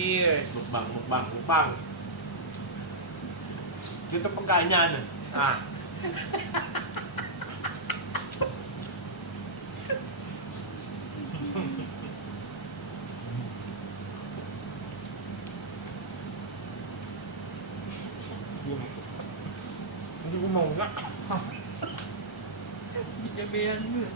Cheers! Mukbang, mukbang, mukbang. Dito pagkain yan. Ah. Hindi ko mauna. Gabihan mo.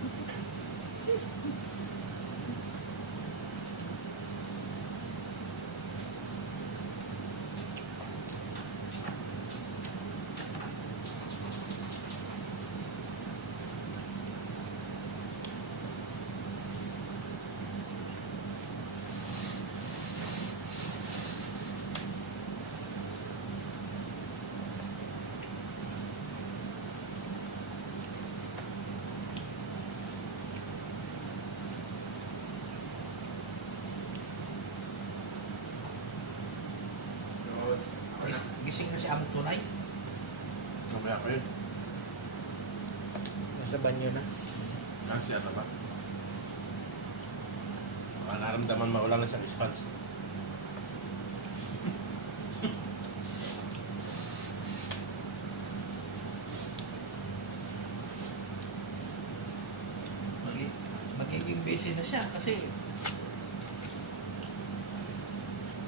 Gising na si Amok Tunay. Mamaya pa yun. Nasa banyo na. Kasi ano ba? Baka naramdaman maulang na siyang response. Magiging busy na siya kasi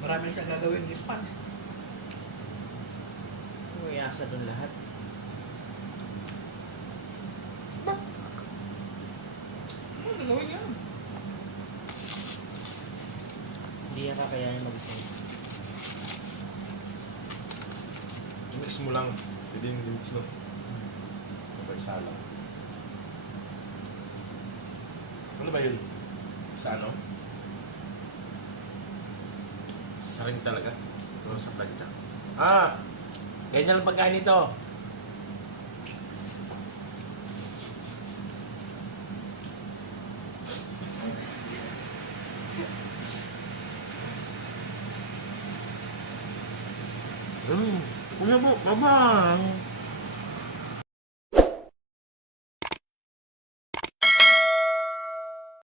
marami na siyang gagawin response. Asa doon lahat. Ano gagawin niya? Hindi niya kakayanin mag-isip. Mix mo lang. Pwede yung mix no. Sabay salang. Ano ba yun? Sa ano? Saring talaga. O sa plancha. Ah! Ganyan ang pagkain nito. Kuya mo, babang.